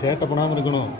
சேட்டை பண்ணாமல் இருக்கணும்.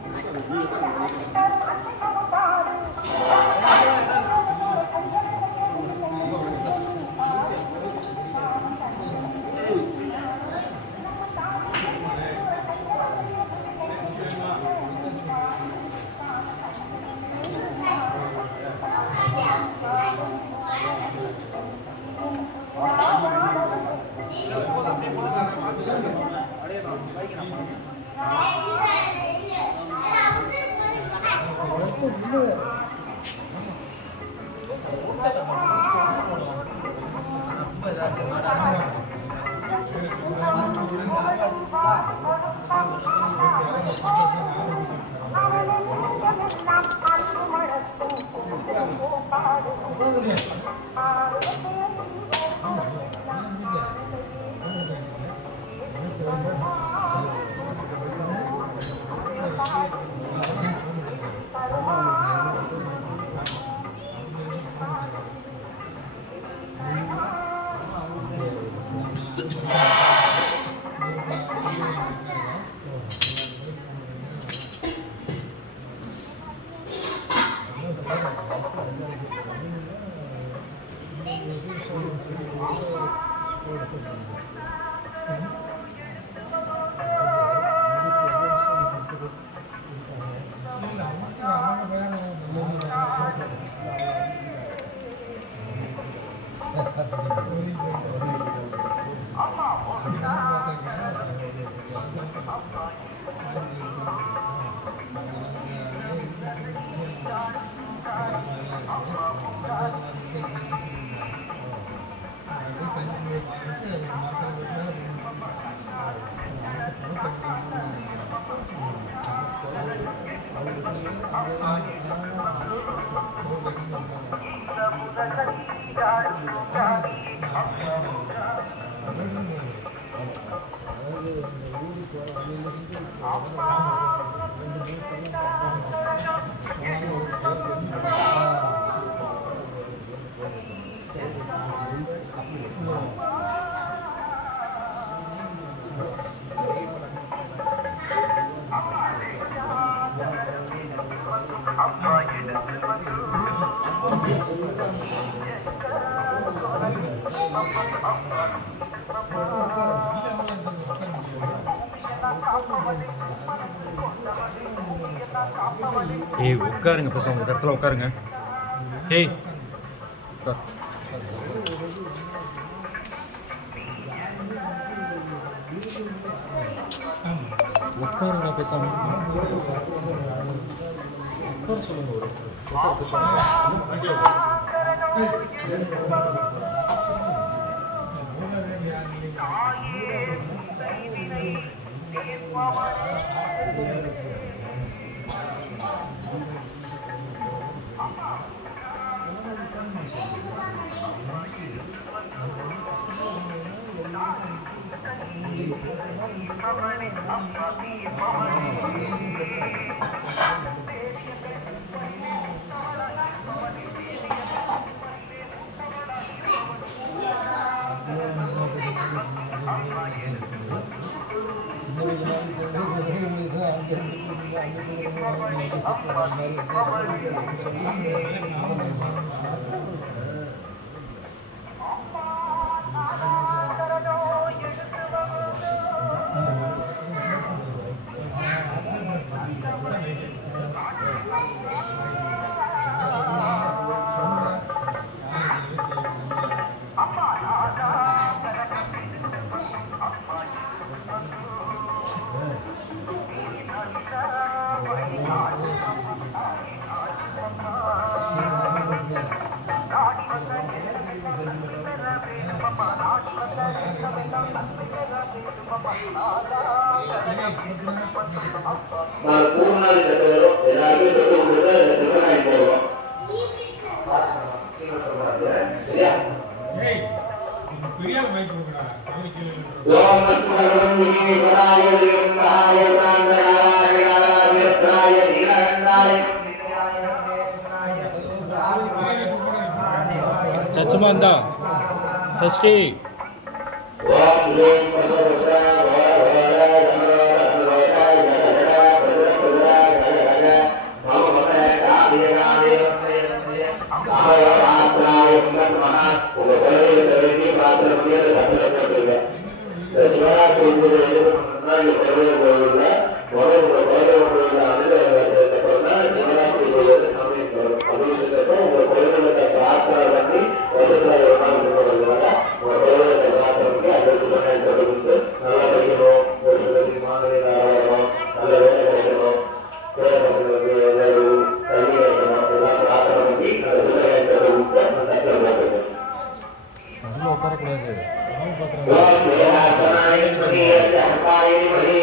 ஏய் உட்காருங்க, பேசாம ஒரு இடத்துல உட்காருங்க. ஏய் உட்கார். உட்காருங்க பேசாம. உட்கார சொல்லுங்க. ஒரு சச்சுமாந்தா சஷ்டி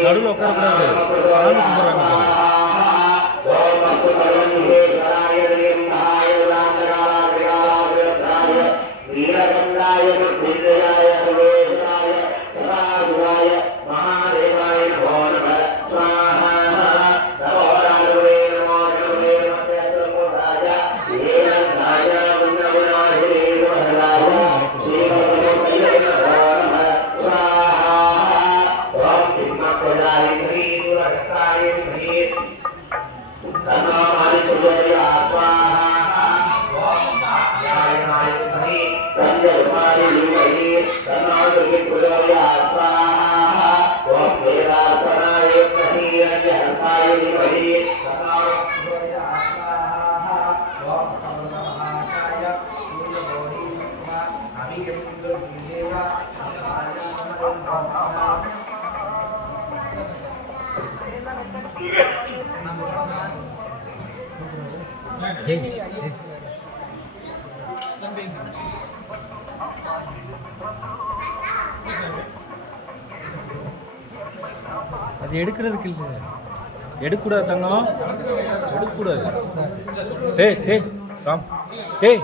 நடுவில் உட்காரக்கூடாது. சாமி கும்பிட்றாங்க. அது எடுக்கிறதுக்கு இல்லை, எடுக்கக்கூடாது தங்கம், எடுக்கக்கூடாது. டேய் டேய் ராம் டேய்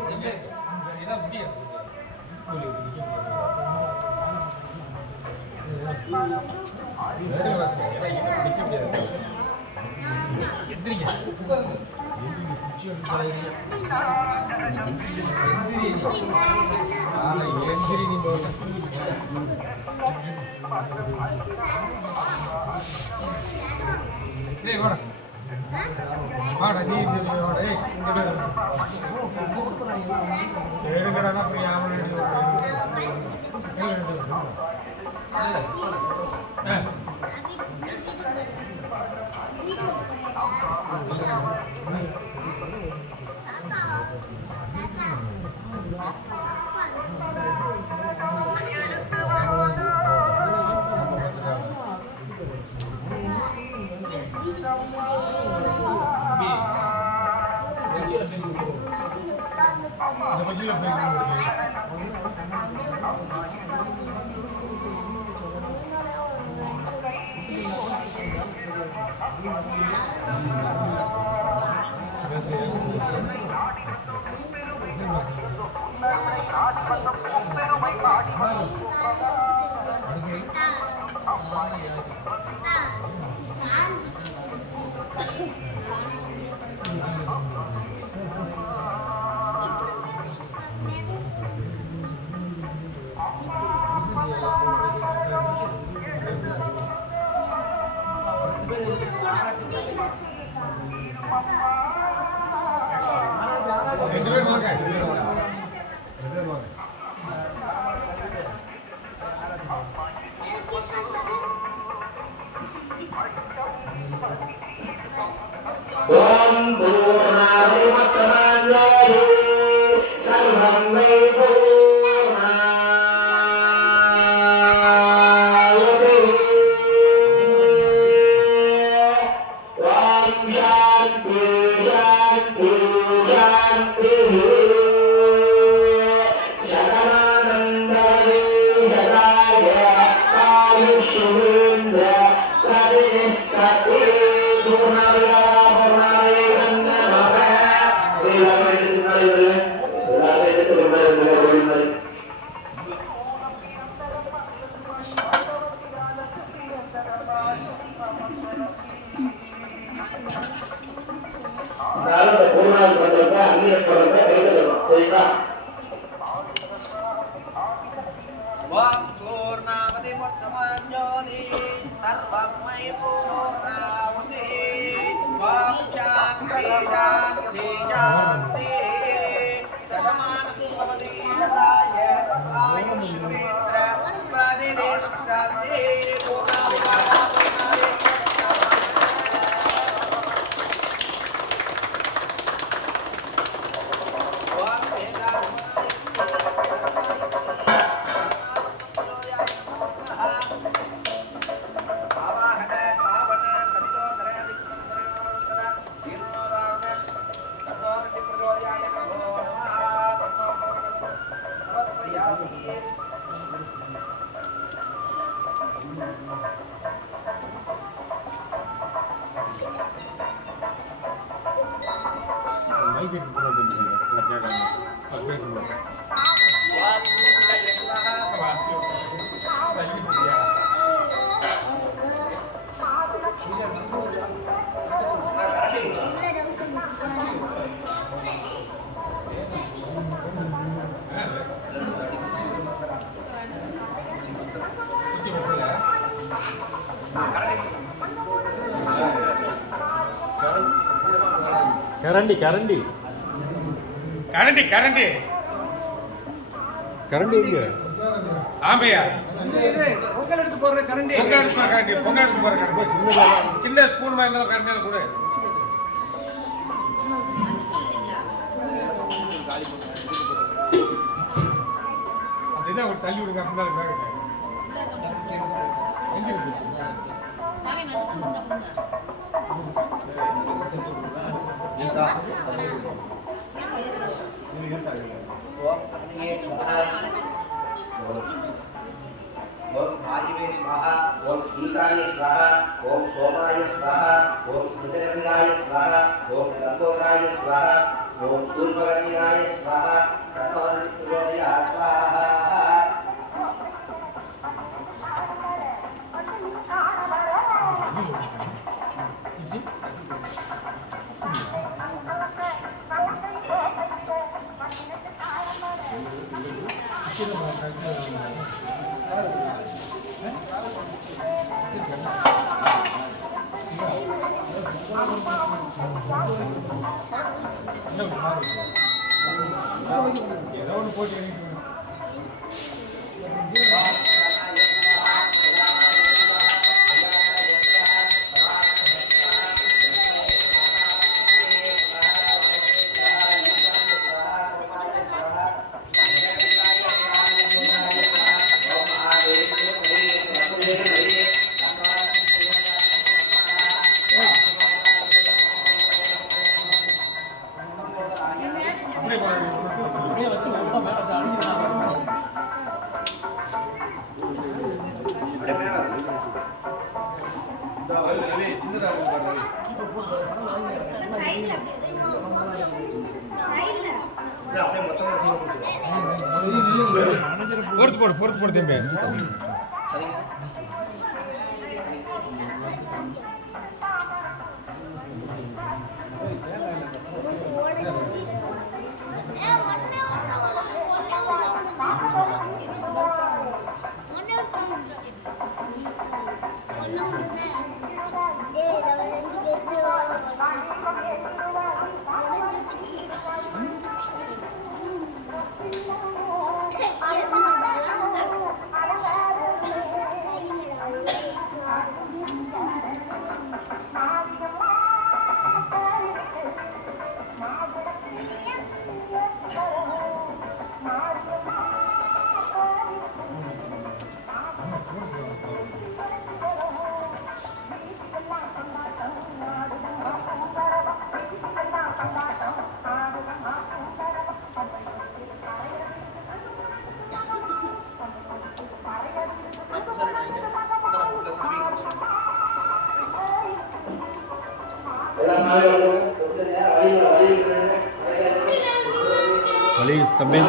शांति शांति शतमानं भवति शताय கரண்டி கரண்டி கரண்டி கரண்டி கரண்டி எங்க ஆமையா பொங்கல் எடுத்து போற கரண்டி பொங்கல் எடுத்து போற கரண்டி சின்ன ஸ்பூன் வாங்கல கரண்டி கூட அதுதான் ஒரு தள்ளி விடுங்க அப்படினால வேற எங்க இருக்கு சாமி ओम वायुवे स्वाहा ओम ईशान्य स्वाहा ओम सोमाय स्वाहा ओम कृतकर्णाय स्वाहा ओम लंबोदराय स्वाहा ओम सूर्यकर्णाय स्वाहा कठोरप्रचोदयाय स्वाहा ஏதோ ஒன்று போட்டு பொறுத்து போடு தம்பி வலி தம்பி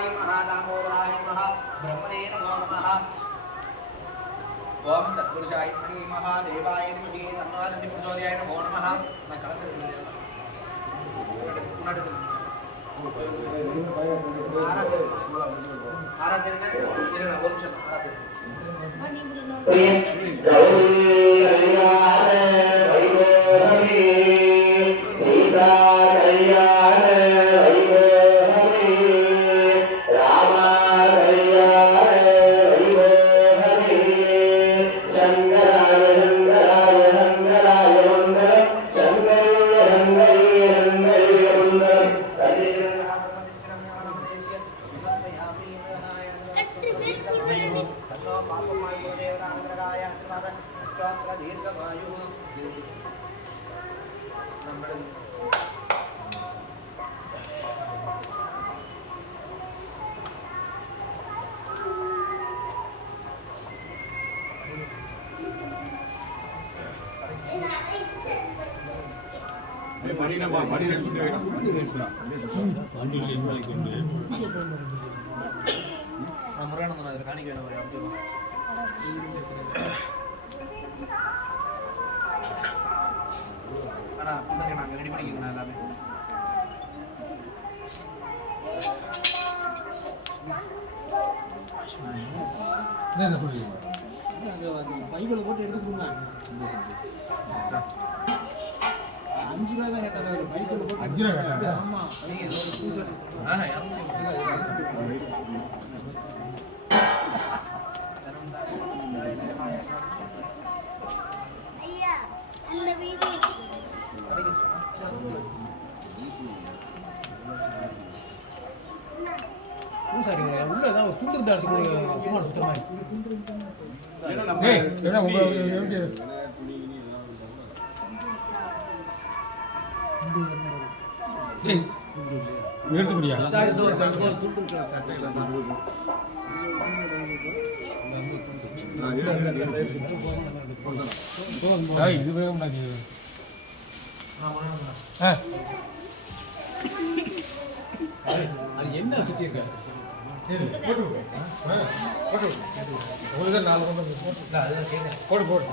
वासुदेवाय नमः दामोदराय नमः ब्रह्मणे नमो नमः ओम तत्पुरुषाय विद्महे महादेवाय धीमहि तन्नो प्रचोदयाय नमो नमः मैं कलश आराधन ரெடி பண்ணிக்கோங்க எல்லாமே பைபிள் போட்டு எடுத்துக்கோங்க 5 ரூபாய் தான் கேட்டாங்க பைபிள் போட்டு 5 ரூபாய் கேட்டாங்க ஆமா ஐயா அந்த வீடியோ பூசாரி உள்ள ஏதாவது துண்டு இருந்தா எடுத்து சும்மா சுத்தற மாதிரி என்ன உங்க எப்படி ஏய் எடுத்து முடியா சாரி தோ துண்டு இது வேணும் அது என்ன சுத்தியக்க போடு ஒரு 4 கொண்டு போடு போடு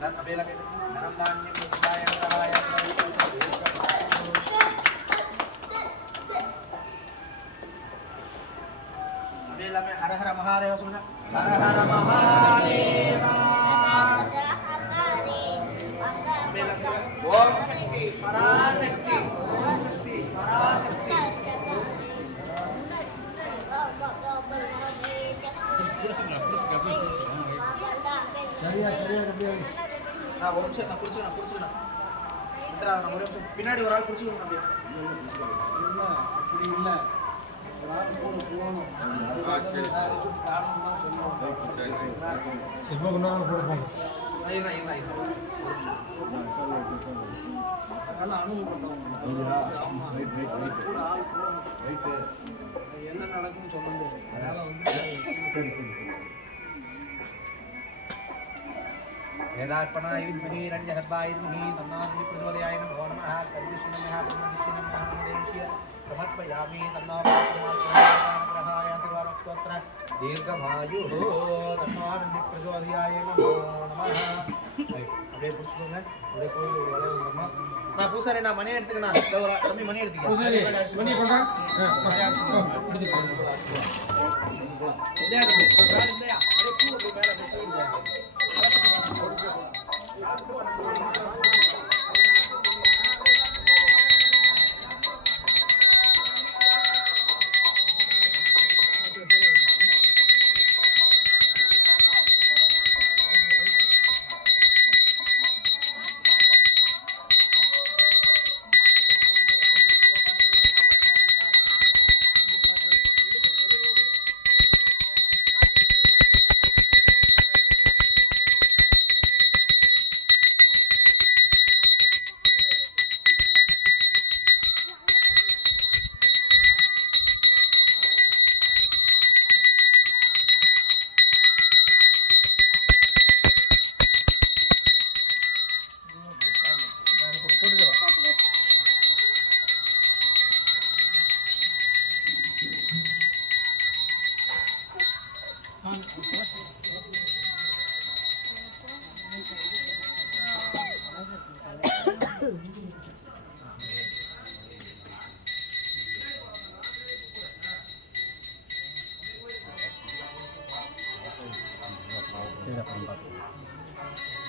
dan apabila kita dalam dalamnya bersedaya berahaya apabila में हर हर महादेव सुना हर हर महादेव apabila ओम शक्ति पराशक्ति ओम शक्ति पराशक्ति நான் ஒரு நிமிஷம் நான் குடிச்சுக்கணும் நம்ம ஒரு நிமிஷம் பின்னாடி ஒரு ஆள் குடிச்சுக்கணும் அப்படியே இல்ல அப்படி இல்ல ஒரு ஆள் கூட போகணும் காரணம் சொல்லுவோம் இப்போ கொண்டாங்க போட போங்க அதெல்லாம் அனுபவப்பட்டவங்க கூட ஆள் போகணும் என்ன நடக்கும்னு சொல்ல முடியாது அதனால வந்து சரி वेदार्पणाय विद्महे रण्यहद्वाय धीमहि तन्नो प्रचोदयाय नमो नमः कर्मृष्णमः ब्रह्मदिष्टिनमः नमदेश्य समर्पयामि तन्नो प्रग्रहाय सर्वरक्षोत्र दीर्घमायुः तन्नो प्रचोदयाय नमो नमः அப்படியே புடிச்சுக்கோங்க அப்படியே கோயில் ஒரு வளைவு வருமா நான் பூசாரி நான் மணி எடுத்துக்கணும் தம்பி மணி எடுத்துக்க பூசாரி மணி கொண்டா சரி அப்புறம் பார்த்துக்கலாம்.